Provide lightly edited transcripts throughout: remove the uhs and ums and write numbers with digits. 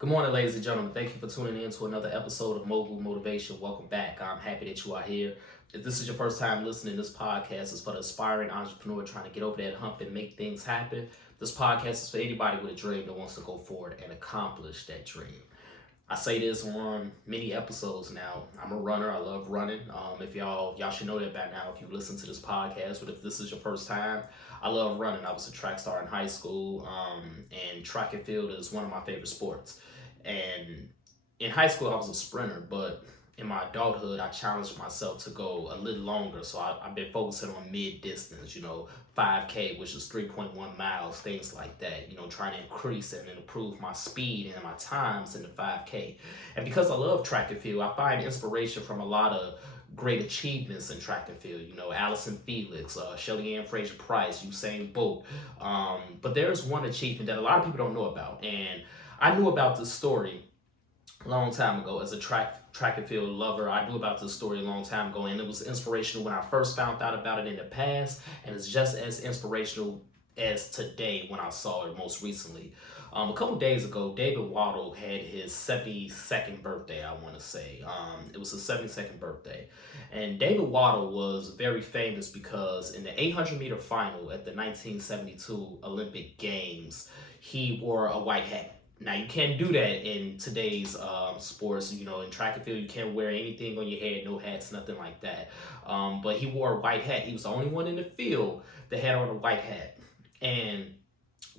Good morning, ladies and gentlemen. Thank you for tuning in to another episode of Mogul Motivation. Welcome back. I'm happy that you are here. If this is your first time listening, this podcast is for the aspiring entrepreneur trying to get over that hump and make things happen. This podcast is for anybody with a dream that wants to go forward and accomplish that dream. I say this on many episodes now. I'm a runner. I love running. If y'all should know that by now if you listen to this podcast. But if this is your first time, I love running. I was a track star in high school, and track and field is one of my favorite sports. And in high school, I was a sprinter, but in my adulthood, I challenged myself to go a little longer. So I've been focusing on mid distance, 5K, which is 3.1 miles, things like that, trying to increase and improve my speed and my times in the 5K. And because I love track and field, I find inspiration from a lot of great achievements in track and field. Allison Felix, Shelly Ann Fraser Price, Usain Bolt. But there's one achievement that a lot of people don't know about. And I knew about this story a long time ago as a track and field lover. I knew about this story a long time ago, and it was inspirational when I first found out about it in the past, and it's just as inspirational as today when I saw it most recently. A couple days ago, David Waddle had his 72nd birthday, I want to say. It was his 72nd birthday. And David Waddle was very famous because in the 800 meter final at the 1972 Olympic Games, he wore a white hat. Now, you can't do that in today's sports. In track and field, you can't wear anything on your head, no hats, nothing like that. But he wore a white hat. He was the only one in the field that had on a white hat. And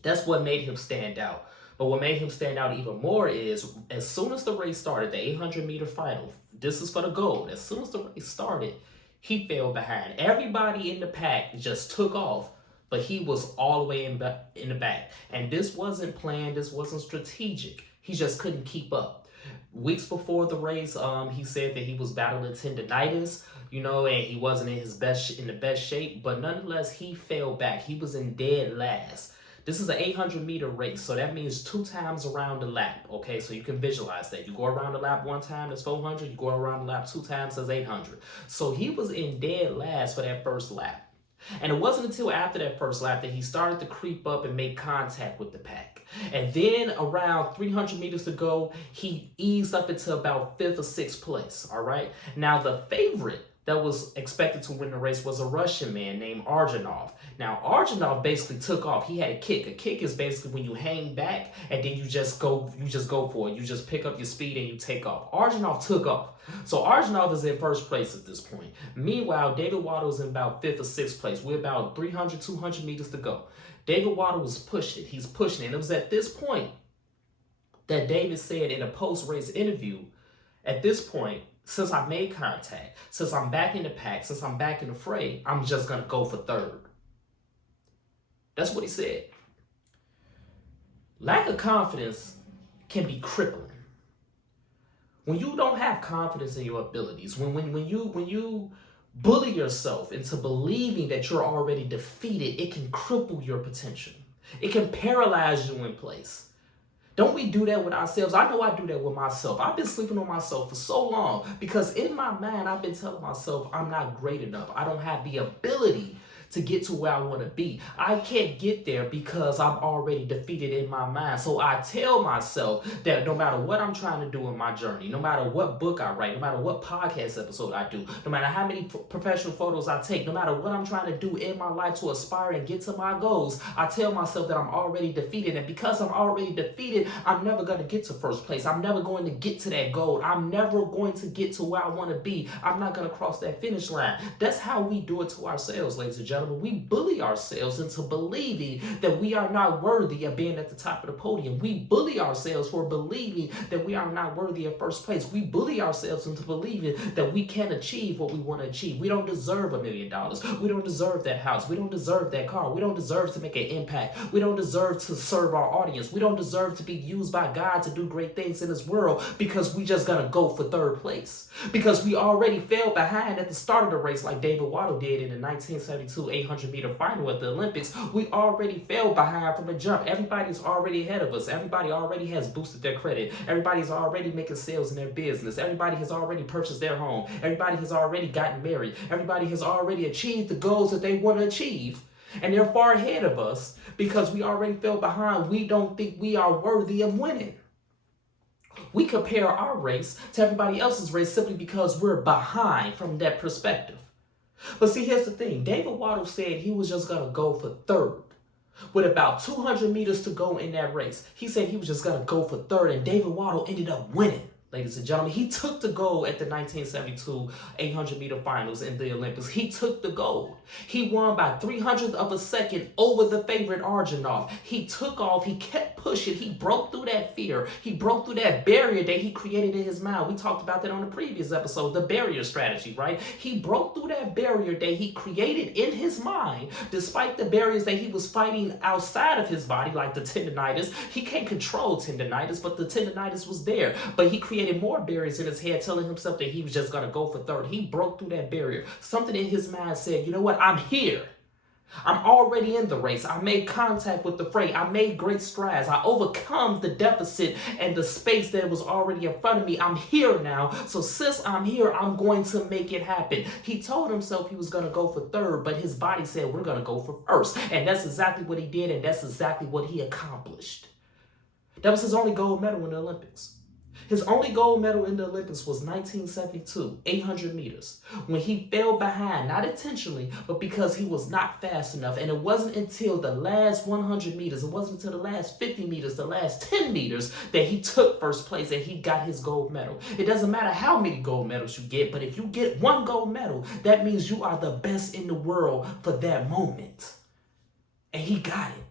that's what made him stand out. But what made him stand out even more is as soon as the race started, the 800 meter final, this is for the gold. As soon as the race started, he fell behind. Everybody in the pack just took off, but he was all the way in the back. And this wasn't planned, this wasn't strategic. He just couldn't keep up. Weeks before the race, he said that he was battling tendonitis, and he wasn't in the best shape, but nonetheless, he fell back. He was in dead last. This is an 800 meter race, so that means 2 times around the lap. Okay, so you can visualize that. You go around the lap 1 time, that's 400. You go around the lap 2 times, that's 800. So he was in dead last for that first lap. And it wasn't until after that first lap that he started to creep up and make contact with the pack. And then around 300 meters to go, he eased up into about 5th or 6th place. All right. Now, the favorite that was expected to win the race was a Russian man named Arjanov. Now, Arjanov basically took off. He had a kick. A kick is basically when you hang back and then you just go for it. You just pick up your speed and you take off. Arjanov took off. So Arjanov is in first place at this point. Meanwhile, David Waddle is in about 5th or 6th place. We're about 300, 200 meters to go. David Waddle was pushing. He's pushing. And it was at this point that David said in a post-race interview, at this point, since I made contact, since I'm back in the pack, since I'm back in the fray, I'm just going to go for 3rd. That's what he said. Lack of confidence can be crippling. When you don't have confidence in your abilities, when you bully yourself into believing that you're already defeated, it can cripple your potential. It can paralyze you in place. Don't we do that with ourselves? I know I do that with myself. I've been sleeping on myself for so long because in my mind, I've been telling myself I'm not great enough. I don't have the ability to get to where I want to be. I can't get there because I'm already defeated in my mind. So I tell myself that no matter what I'm trying to do in my journey, no matter what book I write, no matter what podcast episode I do, no matter how many professional photos I take, no matter what I'm trying to do in my life to aspire and get to my goals, I tell myself that I'm already defeated. And because I'm already defeated, I'm never going to get to first place. I'm never going to get to that goal. I'm never going to get to where I want to be. I'm not going to cross that finish line. That's how we do it to ourselves, ladies and gentlemen. We bully ourselves into believing that we are not worthy of being at the top of the podium. We bully ourselves for believing that we are not worthy of first place. We bully ourselves into believing that we can't achieve what we want to achieve. We don't deserve $1 million. We don't deserve that house. We don't deserve that car. We don't deserve to make an impact. We don't deserve to serve our audience. We don't deserve to be used by God to do great things in this world because we just gonna go for 3rd place. Because we already fell behind at the start of the race like David Waddle did in the 1972 800 meter final at the Olympics. We already fell behind from the jump. Everybody's already ahead of us. Everybody already has boosted their credit. Everybody's already making sales in their business. Everybody has already purchased their home. Everybody has already gotten married. Everybody has already achieved the goals that they want to achieve. And they're far ahead of us because we already fell behind. We don't think we are worthy of winning. We compare our race to everybody else's race simply because we're behind from that perspective. But see, here's the thing. David Waddle said he was just going to go for third with about 200 meters to go in that race. He said he was just going to go for third, and David Waddle ended up winning. Ladies and gentlemen, he took the gold at the 1972 800-meter finals in the Olympics. He took the gold. He won by 300th of a second over the favorite Arjanov. He took off. He kept pushing. He broke through that fear. He broke through that barrier that he created in his mind. We talked about that on the previous episode, the barrier strategy, right? He broke through that barrier that he created in his mind, despite the barriers that he was fighting outside of his body, like the tendonitis. He can't control tendonitis, but the tendonitis was there. But he created more barriers in his head, telling himself that he was just going to go for third. He broke through that barrier. Something in his mind said, you know what? I'm here. I'm already in the race. I made contact with the fray. I made great strides. I overcome the deficit and the space that was already in front of me. I'm here now. So since I'm here, I'm going to make it happen. He told himself he was going to go for third, but his body said, we're going to go for first. And that's exactly what he did, and that's exactly what he accomplished. That was his only gold medal in the Olympics. His only gold medal in the Olympics was 1972, 800 meters, when he fell behind, not intentionally, but because he was not fast enough. And it wasn't until the last 100 meters, it wasn't until the last 50 meters, the last 10 meters that he took first place and he got his gold medal. It doesn't matter how many gold medals you get, but if you get one gold medal, that means you are the best in the world for that moment. And he got it.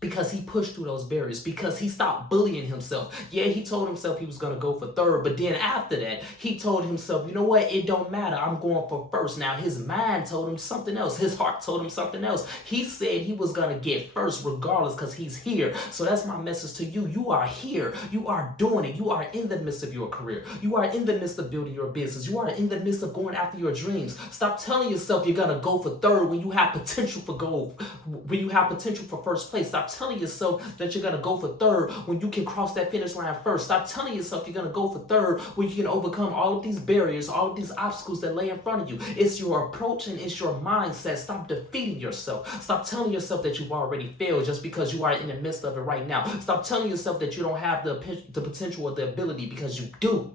Because he pushed through those barriers, because he stopped bullying himself. Yeah, he told himself he was going to go for third, but then after that, he told himself, you know what, it don't matter, I'm going for first. Now, his mind told him something else. His heart told him something else. He said he was going to get first regardless because he's here. So that's my message to you. You are here. You are doing it. You are in the midst of your career. You are in the midst of building your business. You are in the midst of going after your dreams. Stop telling yourself you're going to go for third when you have potential for gold, when you have potential for first place. Stop telling yourself that you're going to go for third when you can cross that finish line first. Stop telling yourself you're going to go for third when you can overcome all of these barriers, all of these obstacles that lay in front of you. It's your approach and it's your mindset. Stop defeating yourself. Stop telling yourself that you've already failed just because you are in the midst of it right now. Stop telling yourself that you don't have the potential or the ability, because you do.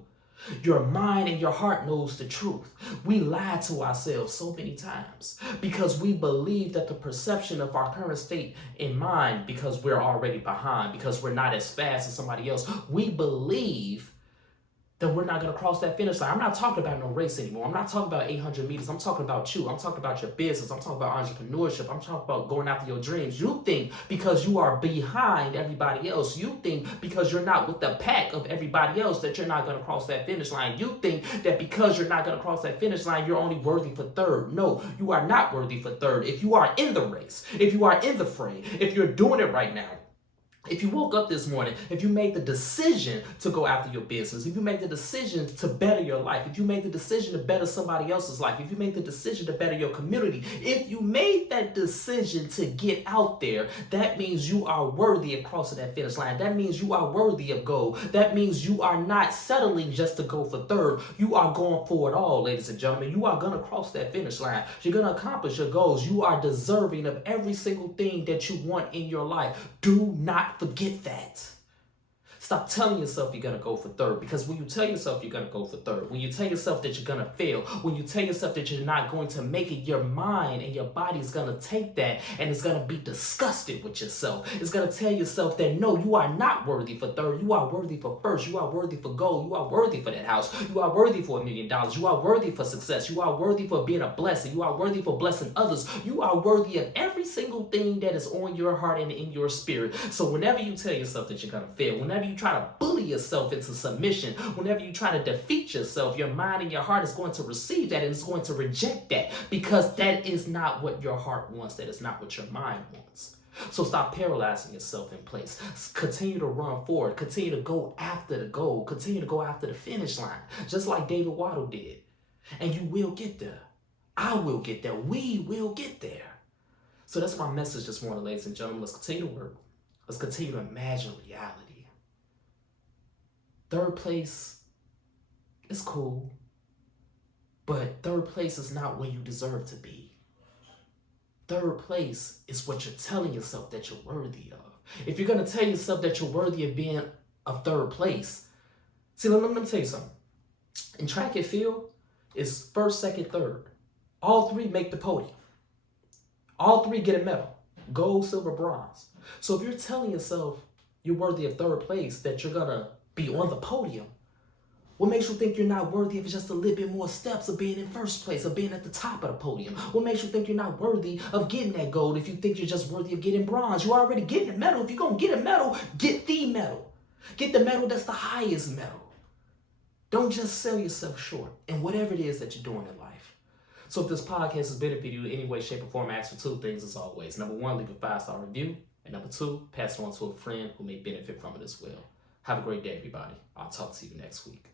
Your mind and your heart knows the truth. We lie to ourselves so many times because we believe that the perception of our current state in mind, because we're already behind, because we're not as fast as somebody else, we believe that we're not going to cross that finish line. I'm not talking about no race anymore. I'm not talking about 800 meters. I'm talking about you. I'm talking about your business. I'm talking about entrepreneurship. I'm talking about going after your dreams. You think because you are behind everybody else, you think because you're not with the pack of everybody else that you're not going to cross that finish line. You think that because you're not going to cross that finish line, you're only worthy for third. No, you are not worthy for third. If you are in the race, if you are in the fray, if you're doing it right now, if you woke up this morning, if you made the decision to go after your business, if you made the decision to better your life, if you made the decision to better somebody else's life, if you made the decision to better your community, if you made that decision to get out there, that means you are worthy of crossing that finish line. That means you are worthy of gold. That means you are not settling just to go for third. You are going for it all, ladies and gentlemen. You are going to cross that finish line. You're going to accomplish your goals. You are deserving of every single thing that you want in your life. Do not forget that. Stop telling yourself you're going to go for third, because when you tell yourself you're going to go for third, when you tell yourself that you're going to fail, when you tell yourself that you're not going to make it, your mind and your body is going to take that and it's going to be disgusted with yourself. It's going to tell yourself that no, you are not worthy for third. You are worthy for first. You are worthy for gold. You are worthy for that house. You are worthy for $1 million. You are worthy for success. You are worthy for being a blessing. You are worthy for blessing others. You are worthy of every single thing that is on your heart and in your spirit. So whenever you tell yourself that you're going to fail, whenever you try to bully yourself into submission, whenever you try to defeat yourself, your mind and your heart is going to receive that and it's going to reject that, because that is not what your heart wants. That is not what your mind wants. So stop paralyzing yourself in place. Continue to run forward. Continue to go after the goal. Continue to go after the finish line, just like David Waddle did. And you will get there. I will get there. We will get there. So that's my message this morning, ladies and gentlemen. Let's continue to work. Let's continue to imagine reality. Third place is cool, but third place is not where you deserve to be. Third place is what you're telling yourself that you're worthy of. If you're going to tell yourself that you're worthy of being of third place, See, let me tell you something. In track and field, it's first, second, third. All three make the podium. All three get a medal. Gold, silver, bronze. So if you're telling yourself you're worthy of third place, that you're going to be on the podium, what makes you think you're not worthy of just a little bit more steps of being in first place, of being at the top of the podium? What makes you think you're not worthy of getting that gold if you think you're just worthy of getting bronze? You're already getting a medal. If you're going to get a medal, get the medal. Get the medal that's the highest medal. Don't just sell yourself short in whatever it is that you're doing in life. So if this podcast has benefited you in any way, shape, or form, I ask for two things as always. Number one, leave a 5-star review. And number two, pass it on to a friend who may benefit from it as well. Have a great day, everybody. I'll talk to you next week.